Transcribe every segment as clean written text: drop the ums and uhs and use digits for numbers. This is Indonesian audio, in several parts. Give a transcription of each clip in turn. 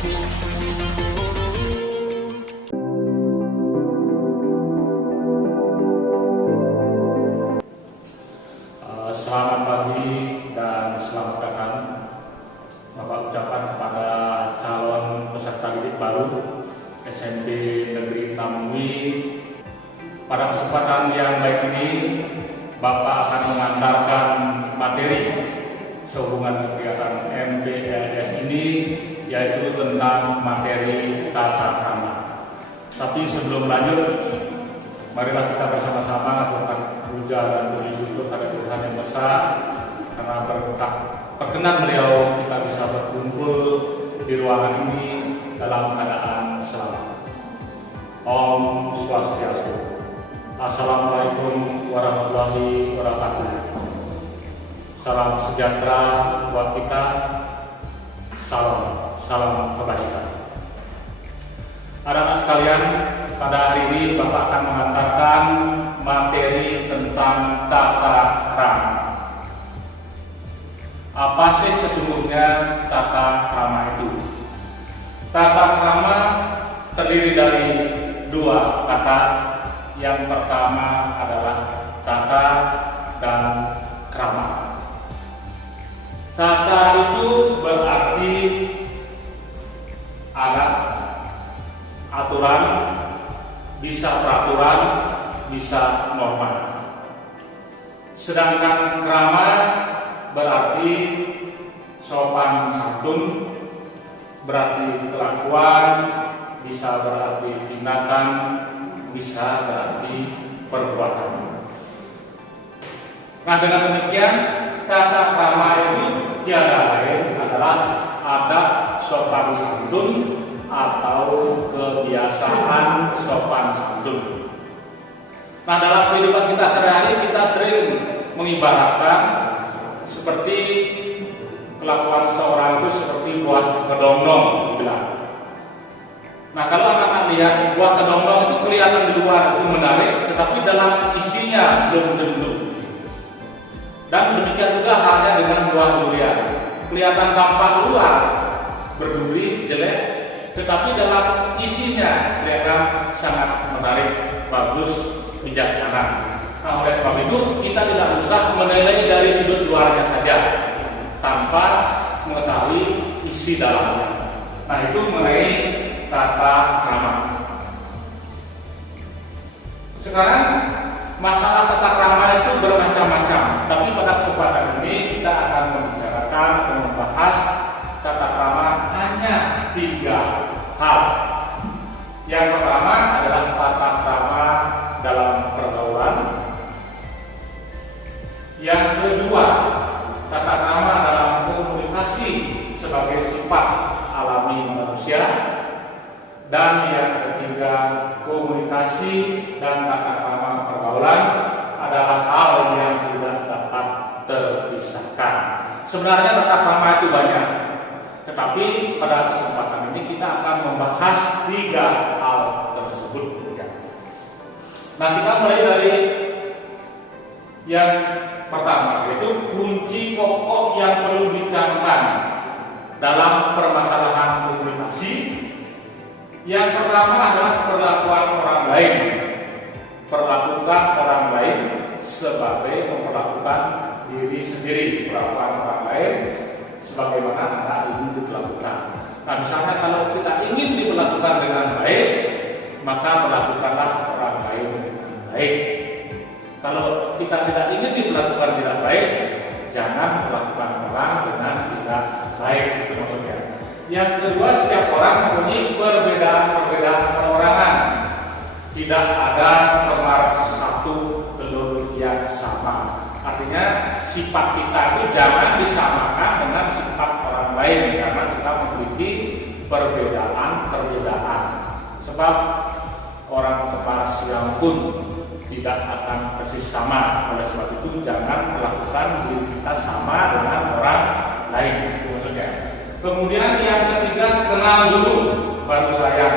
Selamat pagi dan selamat datang. Bapak ucapkan kepada calon peserta didik baru SMP Negeri 6 UI. Pada kesempatan yang baik ini, Bapak akan mengantarkan materi sehubungan kegiatan MBLS ini, yaitu tentang materi tata krama. Tapi sebelum lanjut, marilah kita bersama-sama melakukan puja dan puji syukur pada Tuhan yang besar, karena berkat perkenan beliau kita bisa berkumpul di ruangan ini dalam keadaan selamat. Om Swastiastu. Assalamualaikum warahmatullahi wabarakatuh. Salam sejahtera buat kita. Salam kebaikan. Anak-anak sekalian, pada hari ini Bapak akan mengantarkan materi tentang tata krama. Apa sih sesungguhnya tata krama itu? Tata krama terdiri dari dua kata. Yang pertama adalah tata dan krama. Tata itu berarti ada aturan, bisa peraturan, bisa norma. Sedangkan krama berarti sopan santun, berarti kelakuan, bisa berarti tindakan, bisa berarti perbuatan. Nah, dengan demikian tata krama itu tiada lain adalah adat sopan santun atau kebiasaan sopan santun. Nah, dalam kehidupan kita sehari-hari kita sering mengibaratkan seperti kelakuan seorang itu seperti buah kedondong dibilang. Nah, kalau anak-anak lihat buah kedondong itu kelihatan di luar itu menarik, tetapi dalam isinya belum tentu. Dan demikian juga halnya dengan buah durian. Kelihatan tampak luar berduri, jelek, tetapi dalam isinya kelihatan sangat menarik, bagus, bijaksana. Nah, oleh sebab itu kita tidak usah menilai dari sudut luarnya saja tanpa mengetahui isi dalamnya. Nah, itu mengenai tata krama. Sekarang masalah tata krama itu bermacam-macam, tapi pada kesempatan ini kita akan membicarakan dan membahas tata krama hanya 3 hal. Yang pertama adalah tata krama dalam pergaulan. Yang kedua, tata krama dalam komunikasi sebagai sifat alami manusia. Dan yang ketiga, komunikasi dan tata krama pergaulan adalah hal yang tidak dapat terpisahkan. Sebenarnya tata krama itu banyak, tetapi pada kesempatan ini kita akan membahas 3 hal tersebut. Nah, kita mulai dari yang pertama, yaitu kunci pokok yang perlu dicantumkan dalam permasalahan komunikasi. Yang pertama adalah perlakuan orang lain. Perlakukan orang lain sebagai memperlakukan diri sendiri. Perlakukan orang lain sebagaimana Anda ingin diperlakukan. Nah, misalnya kalau kita ingin diperlakukan dengan baik, maka perlakukanlah orang lain dengan baik. Kalau kita tidak ingin diperlakukan tidak baik, jangan melakukan orang dengan tidak baik. Itu maksudnya. Yang kedua, setiap orang mempunyai perbedaan perorangan. Tidak ada kembar satu telur yang sama. Artinya sifat kita itu jangan disamakan dengan sifat orang lain, karena kita memiliki perbedaan. Sebab orang kembar siam pun tidak akan persis sama. Oleh sebab itu jangan melakukan diri kita sama dengan orang lain. Itu maksudnya. Kemudian yang ketiga, kenal dulu baru sayang.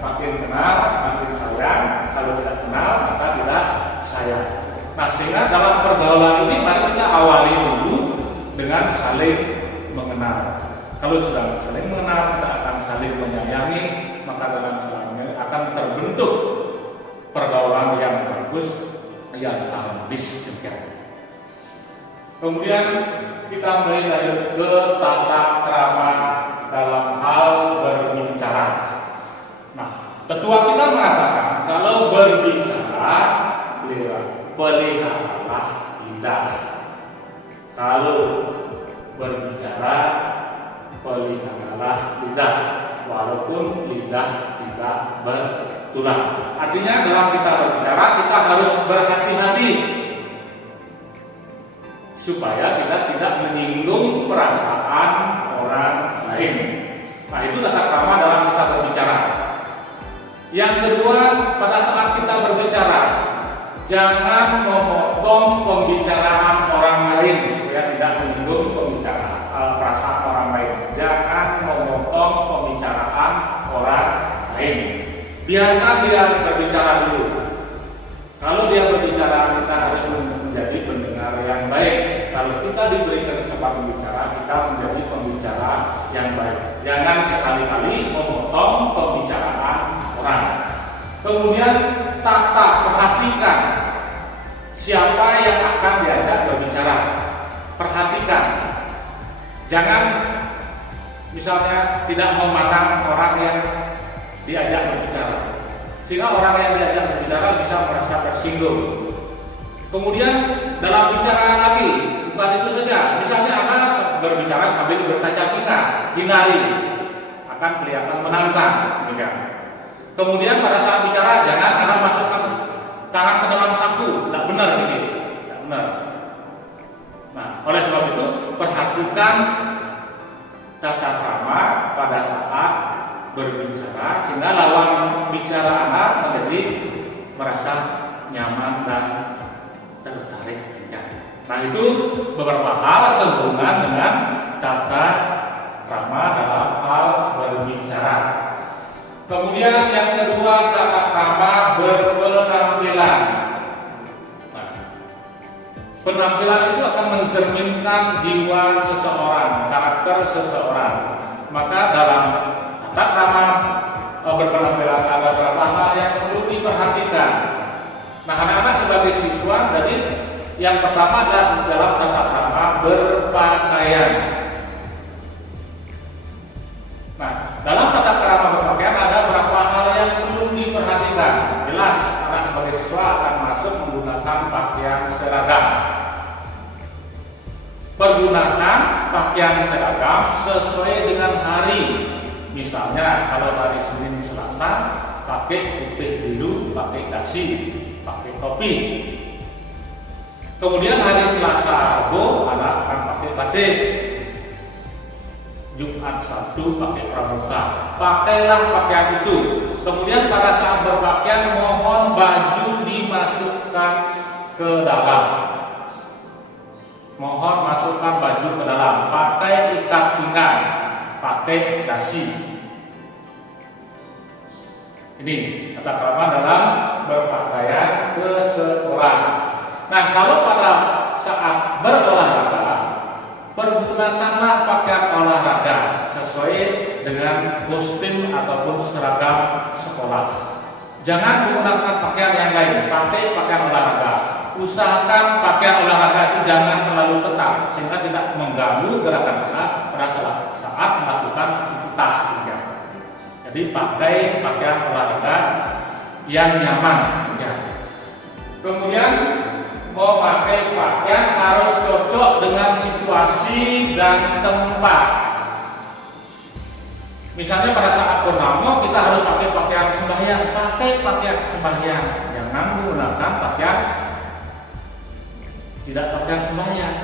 Makin kenal, makin sayang. Kalau tidak kenal, maka tidak sayang. Nah, sehingga dalam pergaulan ini mari kita awali dulu dengan saling mengenal. Kalau sudah saling mengenal, kita akan saling yang habis demikian. Kemudian kita mulai dari ke tata krama dalam hal berbicara. Nah, tetua kita mengatakan kalau berbicara peliharalah lidah. Kalau berbicara peliharalah lidah, walaupun lidah tidak bertulang. Artinya dalam kita berbicara kita harus berhati-hati supaya kita tidak menyinggung perasaan orang lain. Nah, itu tata krama dalam kita berbicara. Yang kedua, pada saat kita berbicara, jangan memotong pembicaraan orang lain supaya tidak menyinggung perasaan orang lain. Jangan memotong pembicaraan orang lain. Biarkan dia berbicara dulu. Kalau dia berbicara, kita harus menjadi pendengar yang baik. Kalau kita diberikan kesempatan berbicara, kita menjadi pembicara yang baik. Jangan sekali-kali memotong pembicaraan orang. Kemudian perhatikan siapa yang akan diajak berbicara. Perhatikan. Jangan misalnya tidak memandang orang yang diajak berbicara, sehingga orang yang diajak berbicara bisa merasa tersinggung. Kemudian dalam bicara lagi, bukan itu saja. Misalnya Anda berbicara sambil berkaca pinggang, hindari, akan kelihatan menantang. Kemudian pada saat bicara jangan Anda masukkan tangan ke dalam saku, tidak benar ini, tidak benar. Nah, oleh sebab itu perhatikan tata krama pada saat berbicara sehingga lawan bicara Anda menjadi merasa nyaman dan tertarik. Nah, itu beberapa hal sehubungan dengan tata krama dalam hal berbicara. Kemudian yang kedua, tata krama berpenampilan. Nah, penampilan itu akan mencerminkan jiwa seseorang, karakter seseorang. Maka dalam tata krama berpenampilan ada beberapa hal yang perlu diperhatikan. Nah, anak-anak sebagai siswa, jadi yang pertama adalah dalam tata krama berpakaian. Nah, dalam tata krama berpakaian ada beberapa hal yang perlu diperhatikan. Jelas, anak sebagai siswa akan masuk menggunakan pakaian seragam. Pergunakan pakaian seragam sesuai dengan hari. Misalnya kalau hari Senin Selasa pakai putih biru, pakai dasi, pakai topi. Kemudian hari Selasa Rabu anak akan pakai batik. Jumat Sabtu pakai pramuka. Pakailah pakaian itu. Kemudian pada saat berpakaian mohon baju dimasukkan ke dalam. Mohon masukkan baju ke dalam. Pakai ikat pinggang, pakai dasi. Ini tata krama dalam berpakaian ke sekolah. Nah, kalau pada saat berolahraga, pergunakanlah pakaian olahraga sesuai dengan kostum ataupun seragam sekolah. Jangan menggunakan pakaian yang lain, pakai pakaian olahraga. Usahakan pakaian olahraga itu jangan terlalu ketat sehingga tidak mengganggu gerakan kita pada saat melakukan aktivitas. Jadi pakai pakaian olahraga yang nyaman. Kemudian memakai pakaian harus cocok dengan situasi dan tempat. Misalnya pada saat purnama kita harus pakai pakaian sembahyang, pakai pakaian sembahyang. Jangan menggunakan pakaian tidak pakaian sembahyang.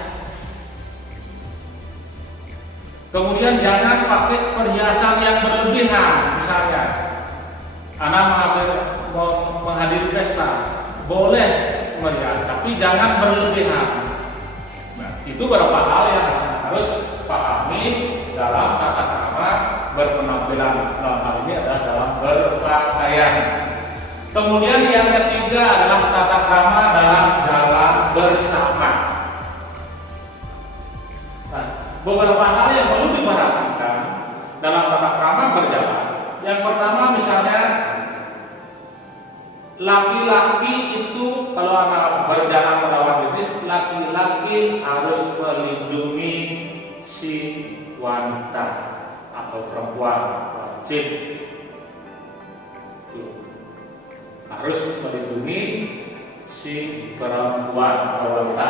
Kemudian jangan pakai perhiasan yang berlebihan. Misalnya, anak menghadiri pesta, boleh meriah, tapi jangan berlebihan. Nah, itu beberapa hal yang harus pahami dalam tata krama berpenampilan. Dalam hal ini adalah dalam berpakaian. Kemudian yang ketiga adalah tata krama dalam jalan bersama. Nah, beberapa hal yang perlu diperhatikan dalam tata krama berjalan. Yang pertama misalnya laki-laki itu kalau anak perempuan wajib harus melindungi si perempuan atau wanita.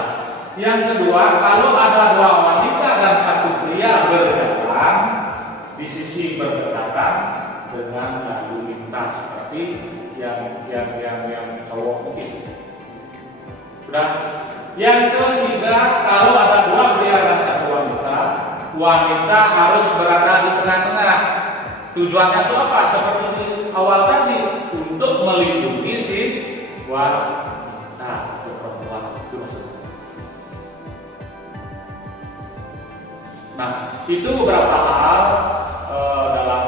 Yang kedua, kalau ada dua wanita dan satu pria berjalan di sisi berdekatan dengan lalu lintas, seperti yang cowok mungkin. Sudah. Yang ketiga, kalau ada dua pria dan satu wanita, wanita harus berada di tengah-tengah. Tujuannya itu apa? Seperti di awal tadi, untuk melindungi si wanita atau perempuan, itu maksudnya. Nah, itu beberapa hal dalam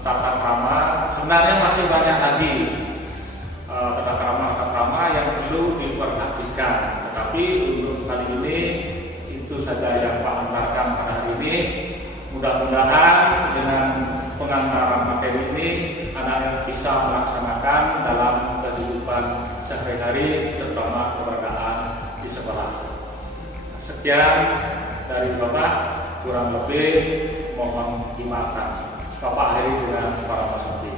tata krama. Sebenarnya masih banyak lagi tata krama yang perlu diperhatikan. Tapi untuk kali ini itu saja yang Pak antarkan pada hari ini. Mudah-mudahan dengan pengantaran materi ini anak bisa melaksanakan dalam kehidupan sehari-hari, terutama keberadaan di sekolah. Sekian dari Bapak, kurang lebih mohon dimaafkan. Bapak akhiri dengan para peserta.